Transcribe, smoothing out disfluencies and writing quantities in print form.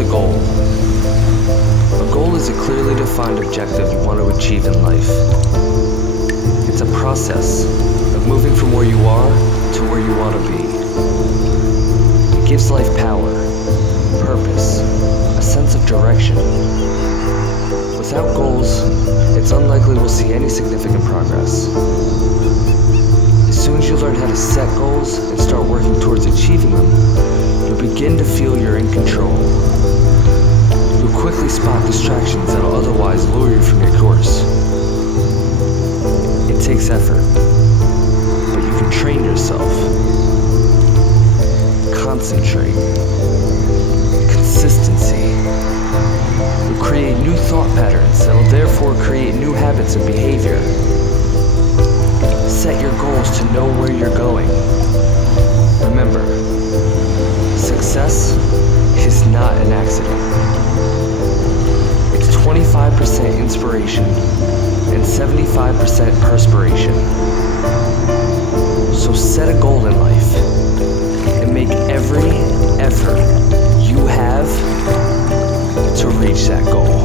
a goal? A goal is a clearly defined objective you want to achieve in life. It's a process of moving from where you are to where you want to be. It gives life power, purpose, a sense of direction. Without goals, it's unlikely we'll see any significant progress. As soon as you learn how to set goals and start working towards achieving them, you'll begin to feel you're in control. You'll quickly spot distractions that'll otherwise lure you from your course. It takes effort, but you can train yourself. Concentrate. Consistency. You'll create new thought patterns that'll therefore create new habits and behavior. Set your goals to know where you're going. Remember, success is not an accident. It's 25% inspiration and 75% perspiration. So set a goal in life and make every effort you have to reach that goal.